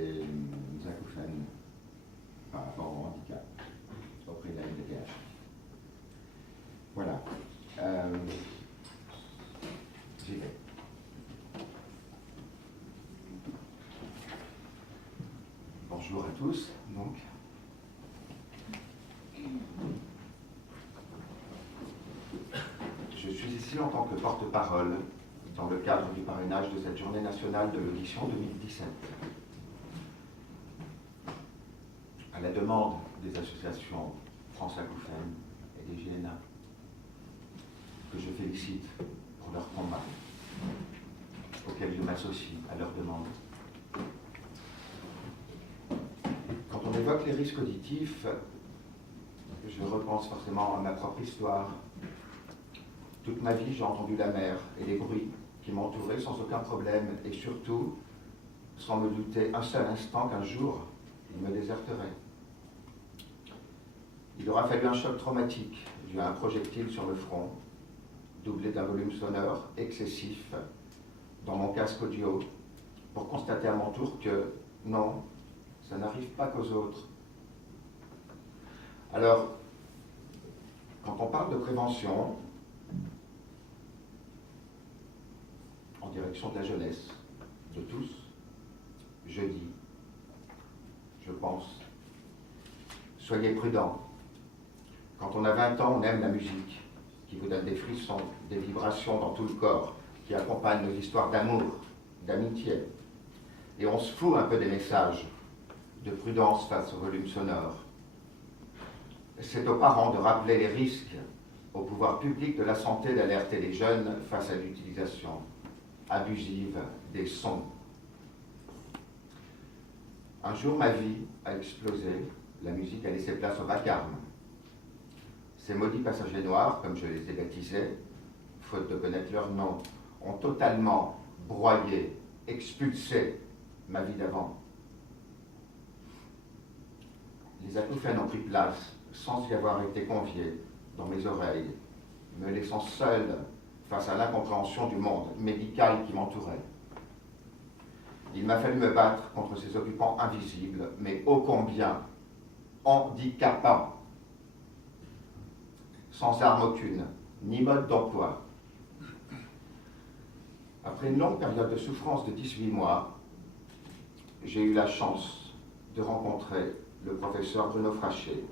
des acouphènes par rapport au handicap auprès de la MDPH. Voilà. J'y vais. Bonjour à tous, donc. Je suis ici en tant que porte-parole dans le cadre du parrainage de cette journée nationale de l'audition 2017. À la demande des associations France Acouphènes et des GNA, que je félicite pour leur combat, auquel je m'associe à leur demande. Quand on évoque les risques auditifs, je repense forcément à ma propre histoire. Toute ma vie, j'ai entendu la mer et les bruits qui m'entouraient sans aucun problème et surtout sans me douter un seul instant qu'un jour, ils me déserteraient. Il aura fallu un choc traumatique dû à un projectile sur le front, doublé d'un volume sonore excessif dans mon casque audio, pour constater à mon tour que non, ça n'arrive pas qu'aux autres. Alors, quand on parle de prévention, en direction de la jeunesse, de tous, je dis, je pense, soyez prudents. Quand on a 20 ans, on aime la musique, qui vous donne des frissons, des vibrations dans tout le corps, qui accompagnent nos histoires d'amour, d'amitié. Et on se fout un peu des messages de prudence face au volume sonore. C'est aux parents de rappeler les risques, au pouvoir public de la santé d'alerter les jeunes face à l'utilisation abusive des sons. Un jour, ma vie a explosé, la musique a laissé place au vacarme. Ces maudits passagers noirs, comme je les ai baptisés, faute de connaître leur nom, ont totalement broyé, expulsé ma vie d'avant. Les acouphènes ont pris place sans y avoir été conviés dans mes oreilles, me laissant seul face à l'incompréhension du monde médical qui m'entourait. Il m'a fallu me battre contre ces occupants invisibles, mais ô combien handicapants, sans arme aucune, ni mode d'emploi. Après une longue période de souffrance de 18 mois, j'ai eu la chance de rencontrer le professeur Bruno Frachet,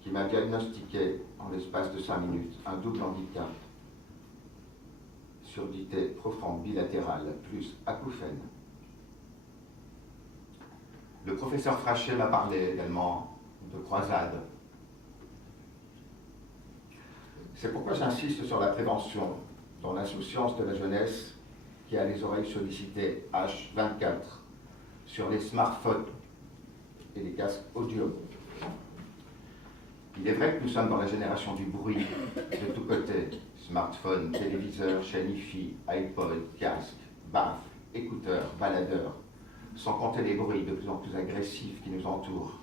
qui m'a diagnostiqué, en l'espace de 5 minutes, un double handicap, surdité profonde bilatérale plus acouphène. Le professeur Frachet m'a parlé également de croisade. C'est pourquoi j'insiste sur la prévention, dans l'insouciance de la jeunesse qui a les oreilles sollicitées H24 sur les smartphones et les casques audio. Il est vrai que nous sommes dans la génération du bruit de tous côtés. Smartphone, téléviseur, chaîne hi-fi, iPod, casque, baffle, écouteurs, baladeurs, sans compter les bruits de plus en plus agressifs qui nous entourent,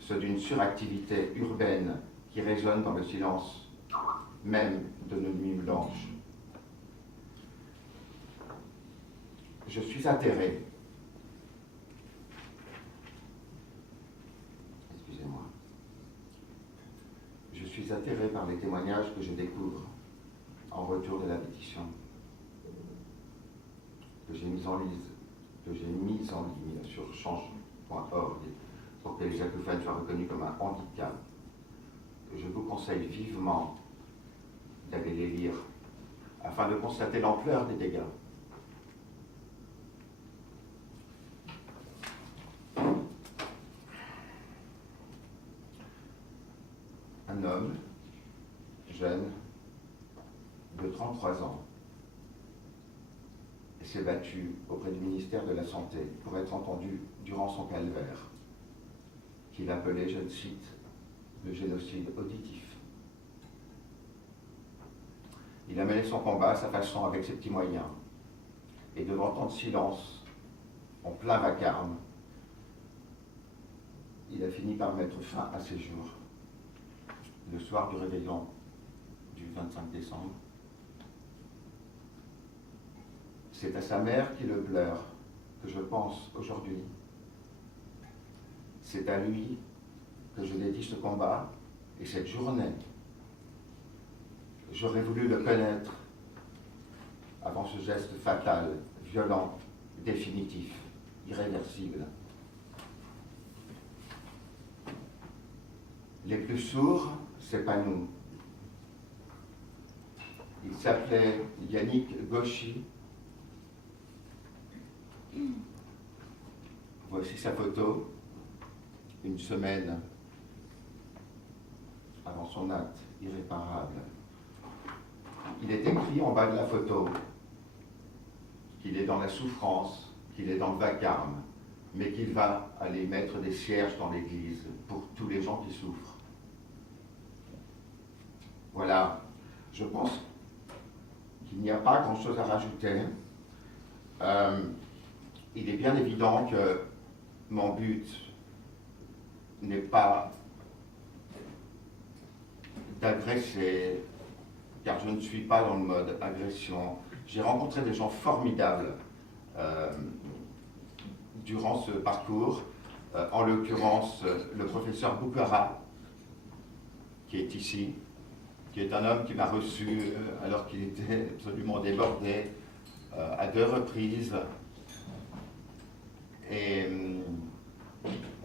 ceux d'une suractivité urbaine qui résonne dans le silence même de nos nuits blanches. Je suis atterré. Excusez-moi. Je suis atterré par les témoignages que je découvre en retour de la pétition que j'ai mise en ligne sur change.org pour que les acouphènes soient reconnus comme un handicap. Je vous conseille vivement d'aller les lire afin de constater l'ampleur des dégâts. Un homme, jeune, de 33 ans, s'est battu auprès du ministère de la Santé pour être entendu durant son calvaire, qu'il appelait, je le cite, le génocide auditif. Il a mené son combat à sa façon, avec ses petits moyens, et devant tant de silence, en plein vacarme, il a fini par mettre fin à ses jours. Le soir du réveillon du 25 décembre, c'est à sa mère qui le pleure que je pense aujourd'hui C'est à lui que je dédie ce combat et cette journée. J'aurais voulu le connaître avant ce geste fatal, violent, définitif, irréversible. Les plus sourds, c'est pas nous. Il s'appelait Yannick Gauchy. Voici sa photo, une semaine avant son acte irréparable. Il est écrit en bas de la photo qu'il est dans la souffrance, qu'il est dans le vacarme, mais qu'il va aller mettre des cierges dans l'église pour tous les gens qui souffrent. Voilà, je pense qu'il n'y a pas grand-chose à rajouter. Il est bien évident que mon but n'est pas d'agresser, car je ne suis pas dans le mode agression. J'ai rencontré des gens formidables durant ce parcours, en l'occurrence le professeur Boukhara, qui est ici, qui est un homme qui m'a reçu alors qu'il était absolument débordé à 2 reprises, et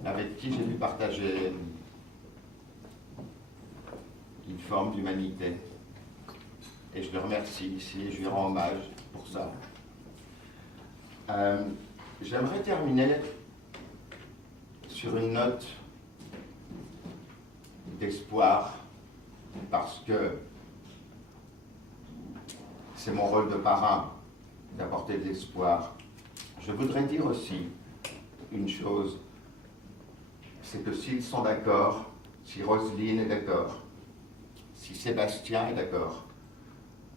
avec qui j'ai pu partager une forme d'humanité. Et je le remercie ici, et je lui rends hommage pour ça. J'aimerais terminer sur une note d'espoir, parce que c'est mon rôle de parrain d'apporter de l'espoir. Je voudrais dire aussi une chose, c'est que s'ils sont d'accord, si Roselyne est d'accord, si Sébastien est d'accord,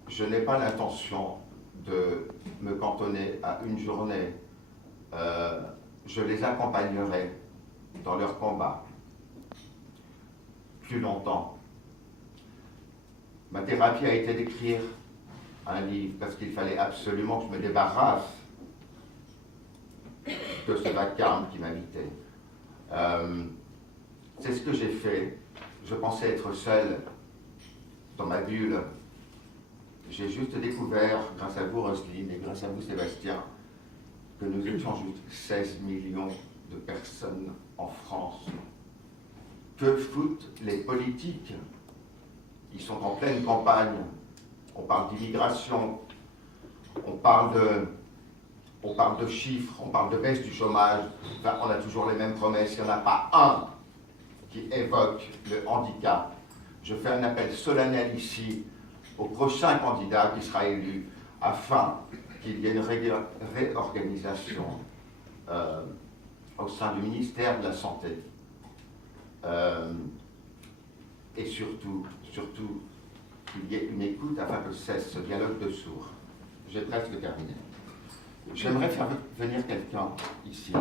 je n'ai pas l'intention de me cantonner à une journée. Je les accompagnerai dans leur combat plus longtemps. Ma thérapie a été d'écrire un livre parce qu'il fallait absolument que je me débarrasse de ce vacarme qui m'habitait. C'est ce que j'ai fait. Je pensais être seul dans ma bulle. J'ai juste découvert, grâce à vous Roselyne et grâce à vous Sébastien, que nous étions juste 16 millions de personnes en France. Que foutent les politiques qui sont en pleine campagne? On parle d'immigration, on parle de chiffres, on parle de baisse du chômage. Enfin, on a toujours les mêmes promesses, il n'y en a pas un qui évoque le handicap. Je fais un appel solennel ici au prochain candidat qui sera élu afin qu'il y ait une réorganisation au sein du ministère de la Santé. Et surtout, qu'il y ait une écoute afin que cesse ce dialogue de sourds. J'ai presque terminé. J'aimerais faire venir quelqu'un ici.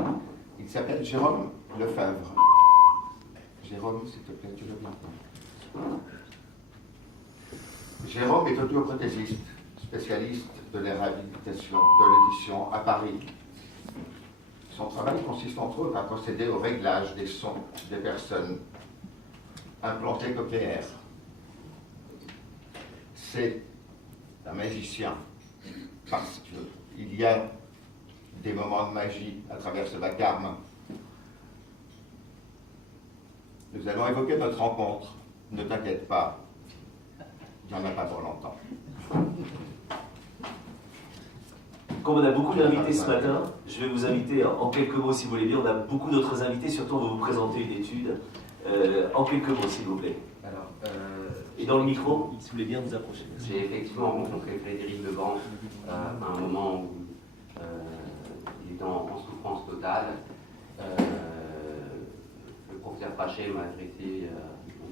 Il s'appelle Jérôme Lefebvre. Jérôme, s'il te plaît, tu veux bien. Jérôme est audioprothésiste, spécialiste de la réhabilitation, de l'audition à Paris. Son travail consiste entre autres à procéder au réglage des sons des personnes implantées cochléaires. C'est un magicien, parce qu'il y a des moments de magie à travers ce vacarme. Nous allons évoquer notre rencontre. Ne t'inquiète pas, il n'y en a pas pour longtemps. Comme on a beaucoup d'invités ce matin, je vais vous inviter en quelques mots, si vous voulez bien. On a beaucoup d'autres invités, surtout on va vous présenter une étude. En quelques mots, s'il vous plaît. Alors, et dans le micro, si vous voulez bien vous approcher. J'ai effectivement rencontré Frédéric Leblanc à un moment où il était en souffrance totale. Le professeur Frachet m'a adressé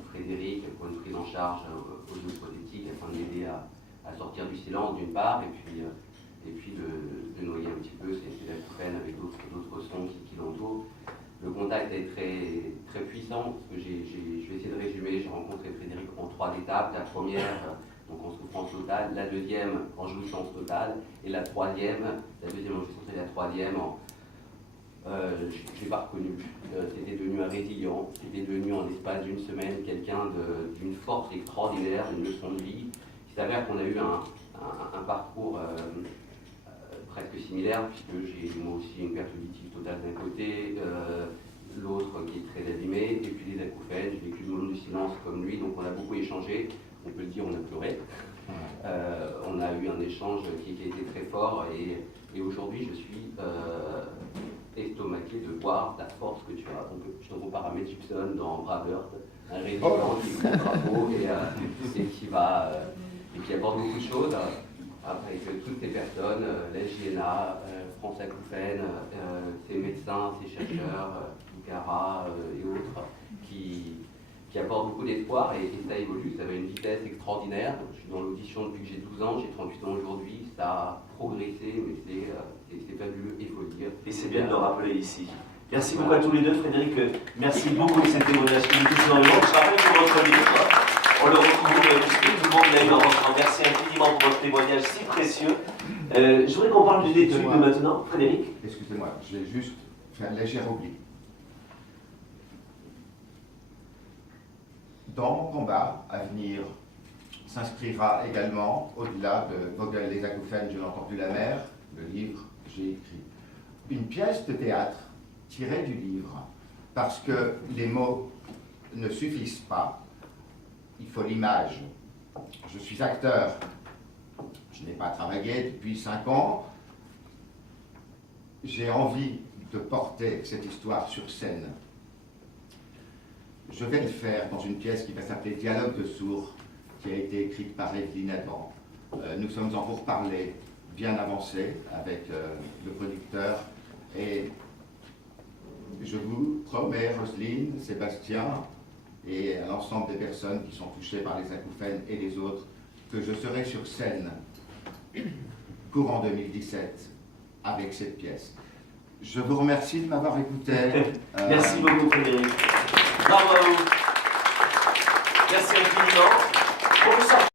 Frédéric pour une prise en charge audioprothétique afin de l'aider à sortir du silence d'une part, et puis de noyer un petit peu ses peines avec d'autres sons qui l'entourent. Le contact est très, très puissant, parce que je vais essayer de résumer. J'ai rencontré Frédéric en 3 étapes. La première, donc en souffrance totale, la deuxième en jouissance totale, et la deuxième en jouissance et la troisième Je l'ai pas reconnu. C'était devenu un résilient, c'était devenu en l'espace d'une semaine quelqu'un d'une force extraordinaire, une leçon de vie. Il s'avère qu'on a eu un parcours presque similaire, puisque j'ai moi aussi une perte auditive totale d'un côté, l'autre qui est très abîmé, et puis des acouphènes. J'ai vécu le moment du silence comme lui, donc on a beaucoup échangé. On peut le dire, on a pleuré. On a eu un échange qui a été très fort, et aujourd'hui je suis estomaqué de voir la force que tu as. Je te compare à Mel Gibson dans Braveheart, un résident qui est bravo et qui apporte beaucoup de choses. Avec toutes ces personnes, la JNA, France Acouphènes, ces médecins, ces chercheurs, ICARA et autres, qui apportent beaucoup d'espoir, et ça évolue, ça va à une vitesse extraordinaire. Je suis dans l'audition depuis que j'ai 12 ans, j'ai 38 ans aujourd'hui, ça a progressé, mais c'est fabuleux, il faut le dire. Et c'est bien de le rappeler ici. Merci beaucoup à tous les deux, Frédéric. Merci beaucoup de cette témoignage qui nous touche énormément. Je rappelle que votre livre, on le retrouve, puisque tout le monde l'a eu dans votre main. Merci infiniment pour votre témoignage si précieux. Je voudrais qu'on parle d'une étude maintenant, Frédéric. Excusez-moi, je vais juste faire un léger oubli. Dans mon combat à venir s'inscrira également, au-delà de Vogel les acouphènes, je n'entends plus la mer, le livre que j'ai écrit. Une pièce de théâtre tirée du livre, parce que les mots ne suffisent pas. Il faut l'image. Je suis acteur. Je n'ai pas travaillé depuis 5 ans. J'ai envie de porter cette histoire sur scène. Je vais le faire dans une pièce qui va s'appeler Dialogue de sourds, qui a été écrite par Evelyne Adam. Nous sommes en pourparlers bien avancés avec le producteur, et je vous promets, Roselyne, Sébastien et à l'ensemble des personnes qui sont touchées par les acouphènes et les autres, que je serai sur scène courant 2017 avec cette pièce. Je vous remercie de m'avoir écouté. Merci beaucoup, Frédéric. Bravo à vous. Merci infiniment. Professeur